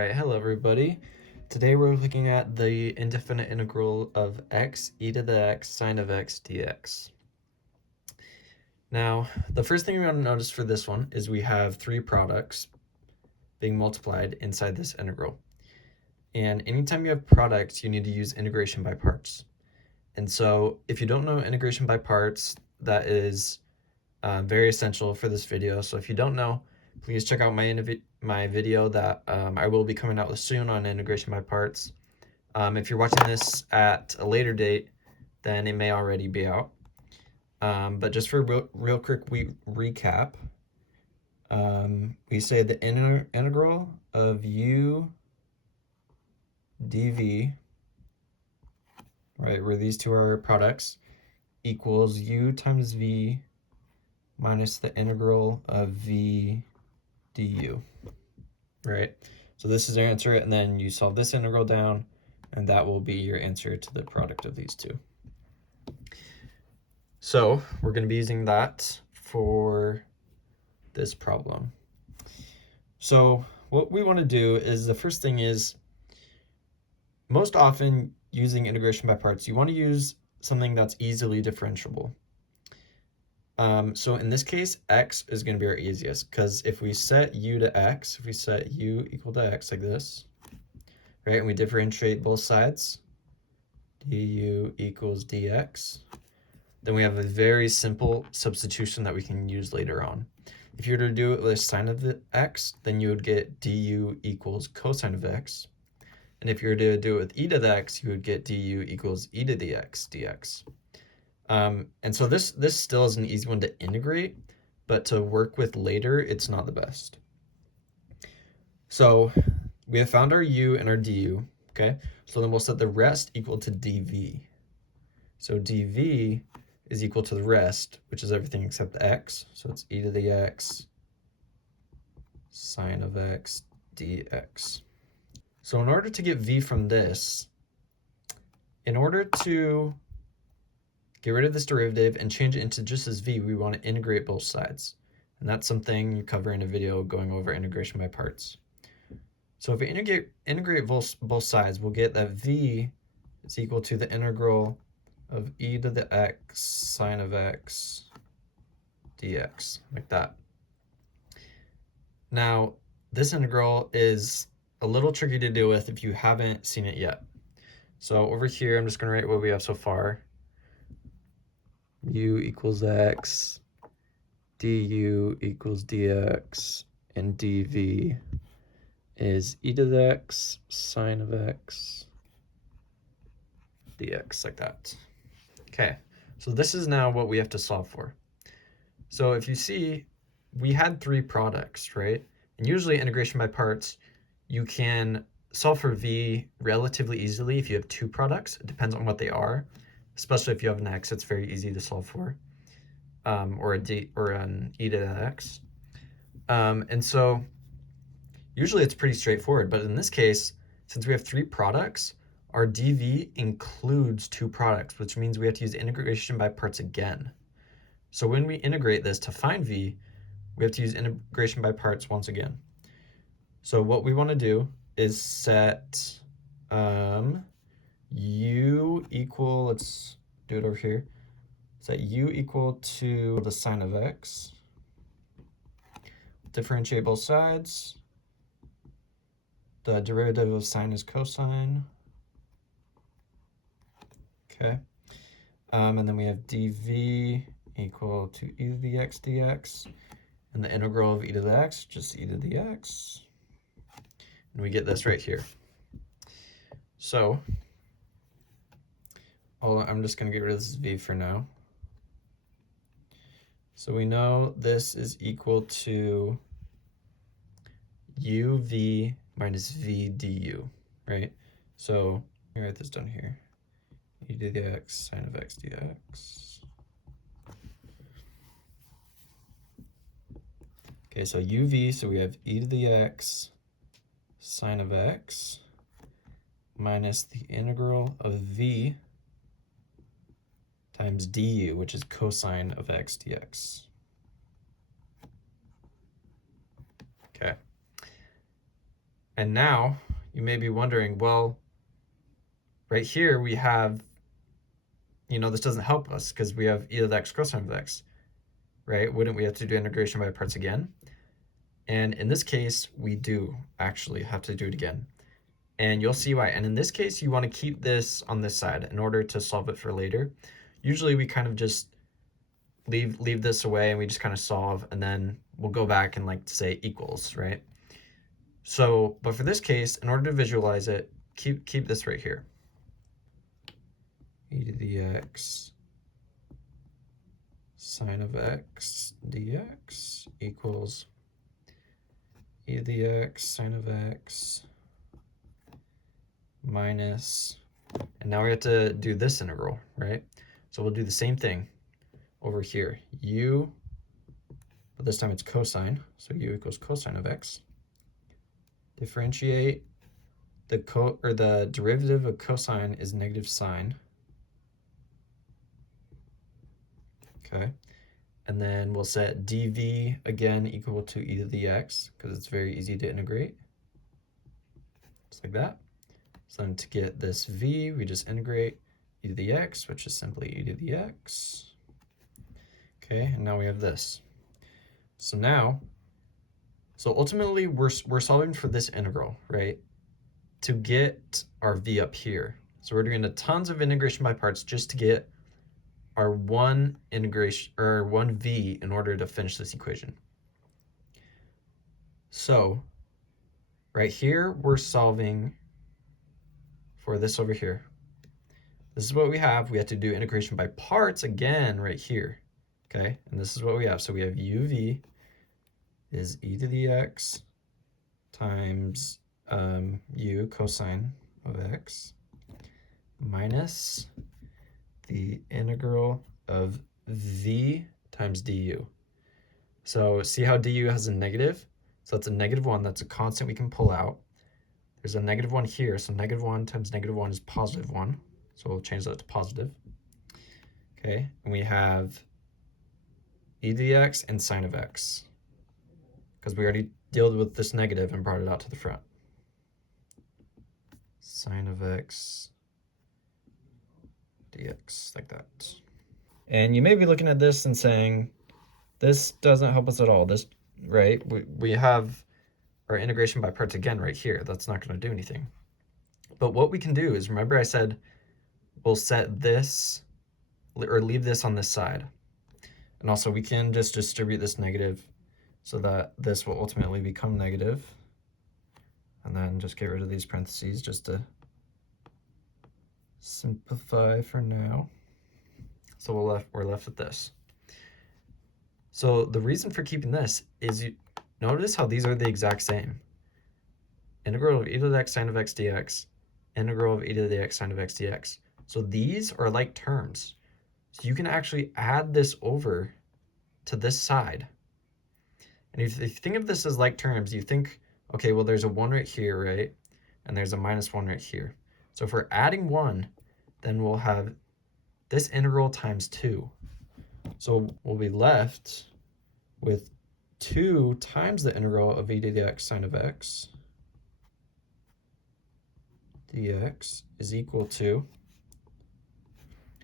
Alright, hello everybody. Today we're looking at the indefinite integral of x e to the x sine of x dx. Now, the first thing we want to notice for this one is we have three products being multiplied inside this integral. And anytime you have products, you need to use integration by parts. And so if you don't know integration by parts, that is very essential for this video. So if you don't know, please check out my video that I will be coming out with soon on integration by parts. If you're watching this at a later date, then it may already be out. But just for real quick recap, we say the integral of u dv, right, where these two are products, equals u times v minus the integral of v du, right? So this is our answer, and then you solve this integral down, and that will be your answer to the product of these two. So we're going to be using that for this problem. So what we want to do is, the first thing is, most often using integration by parts, you want to use something that's easily differentiable. So in this case, x is going to be our easiest, because if we set u to x, if we set u equal to x like this, right, and we differentiate both sides, du equals dx, then we have a very simple substitution that we can use later on. If you were to do it with sine of the x, then you would get du equals cosine of x. And if you were to do it with e to the x, you would get du equals e to the x dx. And so this still is an easy one to integrate, but to work with later, it's not the best. So we have found our u and our du, okay? So then we'll set the rest equal to dv. So dv is equal to the rest, which is everything except x. So it's e to the x sine of x dx. So in order to get v from this, in order to get rid of this derivative and change it into just as v, we want to integrate both sides. And that's something you cover in a video going over integration by parts. So if we integrate both sides, we'll get that v is equal to the integral of e to the x sine of x dx, like that. Now, this integral is a little tricky to deal with if you haven't seen it yet. So over here, I'm just going to write what we have so far. U equals x, du equals dx, and dv is e to the x sine of x dx, like that. Okay, so this is now what we have to solve for. So if you see, we had three products, right? And usually integration by parts, you can solve for v relatively easily if you have two products. It depends on what they are. Especially if you have an x, it's very easy to solve for, or an e to the x. And so usually it's pretty straightforward, but in this case, since we have three products, our dv includes two products, which means we have to use integration by parts again. So when we integrate this to find v, we have to use integration by parts once again. So what we want to do is set u equal, let's do it over here, set u equal to the sine of x, differentiate both sides, the derivative of sine is cosine, okay, and then we have dv equal to e to the x dx, and the integral of e to the x, just e to the x, and we get this right here. So I'm just going to get rid of this v for now. So we know this is equal to uv minus v du, right? So let me write this down here. E to the x sine of x dx. Okay, so uv, so we have e to the x sine of x minus the integral of v times du, which is cosine of x dx. Okay. And now you may be wondering, well, right here we have, this doesn't help us because we have e to the x cosine of x, right? Wouldn't we have to do integration by parts again? And in this case, we do actually have to do it again. And you'll see why. And in this case, you want to keep this on this side in order to solve it for later. Usually we kind of just leave this away and we just kind of solve, and then we'll go back and like say equals, right? So, but for this case, in order to visualize it, keep this right here. E to the x sine of x dx equals e to the x sine of x minus, and now we have to do this integral, right? So we'll do the same thing over here. U, but this time it's cosine, so u equals cosine of x. Differentiate the derivative of cosine is negative sine. Okay, and then we'll set dv again equal to e to the x because it's very easy to integrate, just like that. So then to get this v, we just integrate e to the x, which is simply e to the x. Okay, and now we have this. So ultimately we're solving for this integral, right? To get our v up here. So we're doing tons of integration by parts just to get our one integration, or one v, in order to finish this equation. So right here, we're solving for this over here. This is what we have. We have to do integration by parts again right here. Okay, and this is what we have. So we have uv is e to the x times u cosine of x minus the integral of v times du. So see how du has a negative? So that's a -1. That's a constant we can pull out. There's a -1 here, so -1 times -1 is +1. So we'll change that to positive. Okay, and we have e to the x and sine of x, because we already dealt with this negative and brought it out to the front. Sine of x dx, like that. And you may be looking at this and saying, this doesn't help us at all. This, right? We have our integration by parts again right here. That's not going to do anything. But what we can do is, remember I said we'll set this, or leave this on this side. And also we can just distribute this negative so that this will ultimately become negative. And then just get rid of these parentheses just to simplify for now. So we're left with this. So the reason for keeping this is, you notice how these are the exact same. Integral of e to the x sine of x dx, integral of e to the x sine of x dx. So these are like terms. So you can actually add this over to this side. And if you think of this as like terms, you think, okay, well, there's a 1 right here, right? And there's a -1 right here. So if we're adding 1, then we'll have this integral times 2. So we'll be left with 2 times the integral of e to the x sine of x dx is equal to,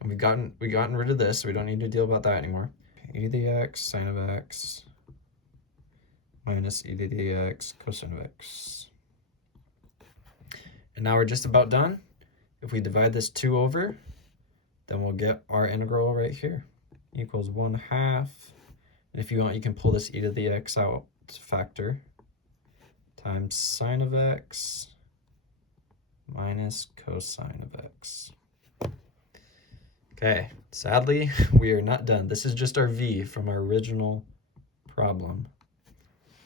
and we've gotten rid of this, so we don't need to deal about that anymore. E to the x sine of x minus e to the x cosine of x. And now we're just about done. If we divide this 2 over, then we'll get our integral right here, equals 1/2. And if you want, you can pull this e to the x out to factor, times sine of x minus cosine of x. Okay, sadly, we are not done. This is just our v from our original problem.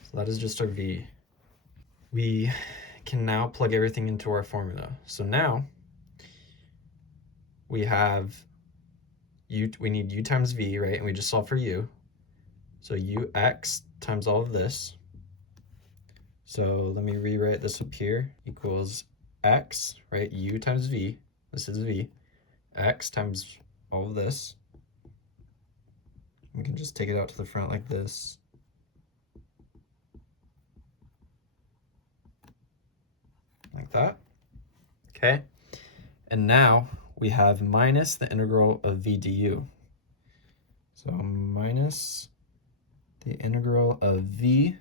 So that is just our v. We can now plug everything into our formula. So now we have we need u times v, right? And we just solve for u. So ux times all of this. So let me rewrite this up here, equals x, right? U times v, this is v, x times all of this. We can just take it out to the front like this. like that. Okay, and now we have minus the integral of v du. So minus the integral of v,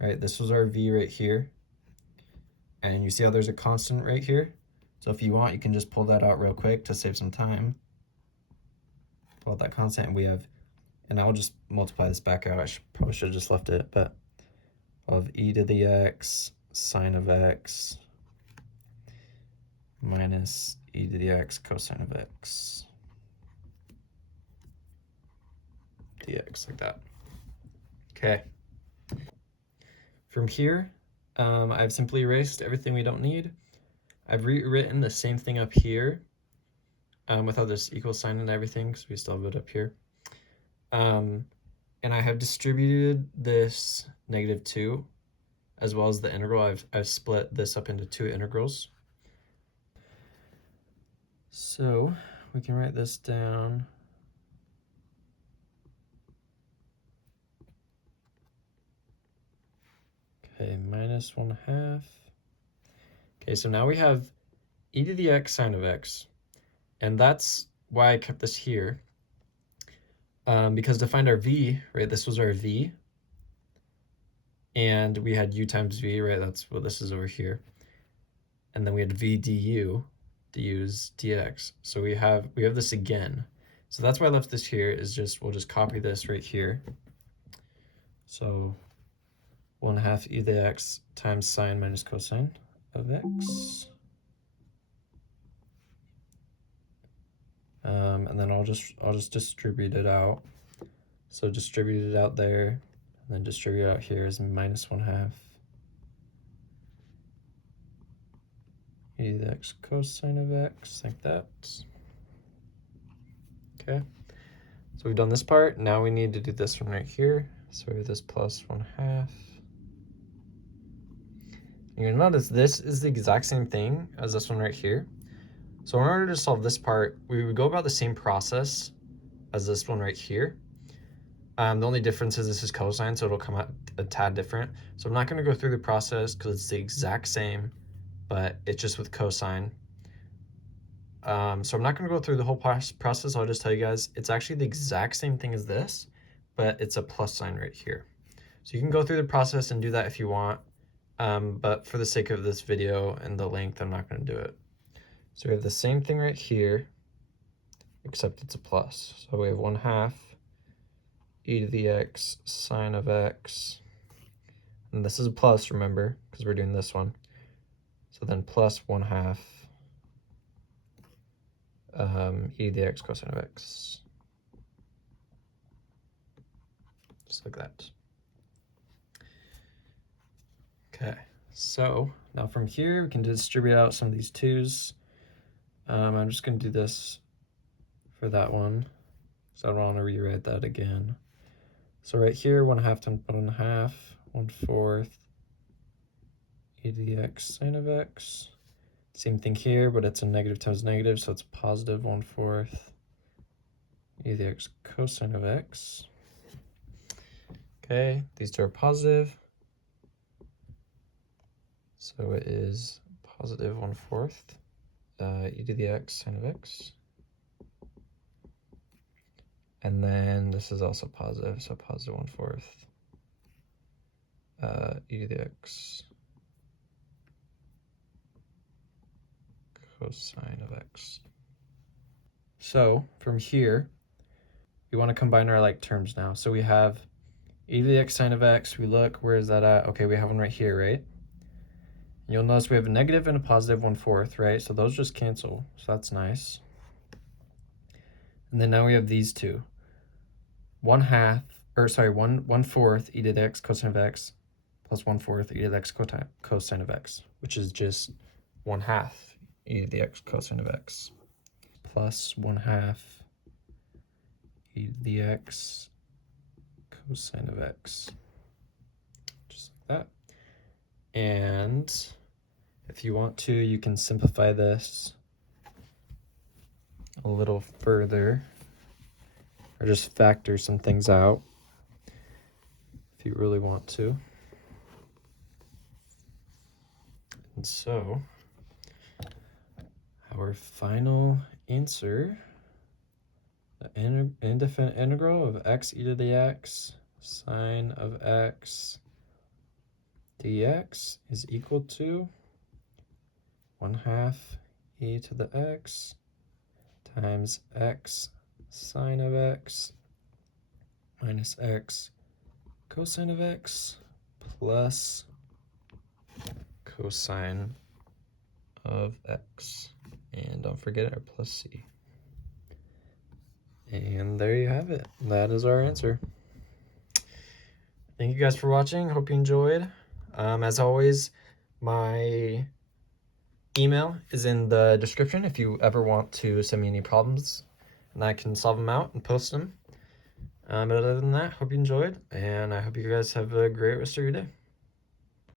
right? This was our v right here. And you see how there's a constant right here? So if you want, you can just pull that out real quick to save some time. Pull out that constant, and we have, and I'll just multiply this back out. Probably should have just left it, but of e to the x sine of x minus e to the x cosine of x dx, like that. Okay. From here, I've simply erased everything we don't need. I've rewritten the same thing up here without this equal sign and everything, because we still have it up here. And I have distributed this -2 as well as the integral. I've split this up into two integrals. So we can write this down. Okay, -1/2. Okay, so now we have e to the x sine of x, and that's why I kept this here. Because to find our v, right, this was our v, and we had u times v, right, that's what this is over here. And then we had v du, du's dx. So we have this again. So that's why I left this here, is just, we'll just copy this right here. So 1/2 e to the x times sine minus cosine of x. And then I'll just distribute it out. So distribute it out there, and then distribute it out here is -1/2 e to the x cosine of x, like that. Okay, so we've done this part. Now we need to do this one right here. So we have this +1/2. You're gonna notice this is the exact same thing as this one right here. So in order to solve this part, we would go about the same process as this one right here. The only difference is this is cosine, so it'll come out a tad different. So I'm not going to go through the process because it's the exact same, but it's just with cosine. So I'm not going to go through the whole process. I'll just tell you guys, it's actually the exact same thing as this, but it's a plus sign right here. So you can go through the process and do that if you want, but for the sake of this video and the length, I'm not going to do it. So we have the same thing right here, except it's a plus. So we have 1/2 e to the x sine of x, and this is a plus, remember, because we're doing this one. So then plus 1/2 e to the x cosine of x, just like that. Okay, so now from here we can distribute out some of these 2's. I'm just going to do this for that one, so I don't want to rewrite that again. So right here, 1/2 times 1/2, 1/4 e to the x sine of x. Same thing here, but it's a negative times negative, so it's positive 1/4 e to the x cosine of x. Okay, these two are positive. So it is positive 1/4 e to the x sine of x. And then this is also positive, so positive 1/4 e to the x cosine of x. So from here, we want to combine our like terms now. So we have e to the x sine of x. We look, where is that at? Okay, we have one right here, right? And you'll notice we have a negative and a positive 1/4, right? So those just cancel, so that's nice. And then now we have these two. 1/4 e to the x cosine of x plus 1/4 e to the x cosine of x, which is just 1/2 e to the x cosine of x plus 1/2 e to the x cosine of x, just like that. And if you want to, you can simplify this a little further, or just factor some things out if you really want to. And so our final answer, the indefinite integral of x e to the x sine of x dx is equal to 1/2 e to the x times x sine of x minus x cosine of x plus cosine of x. And don't forget our plus c. And there you have it. That is our answer. Thank you guys for watching. Hope you enjoyed. As always, my email is in the description if you ever want to send me any problems, and I can solve them out and post them. But other than that, hope you enjoyed, and I hope you guys have a great rest of your day.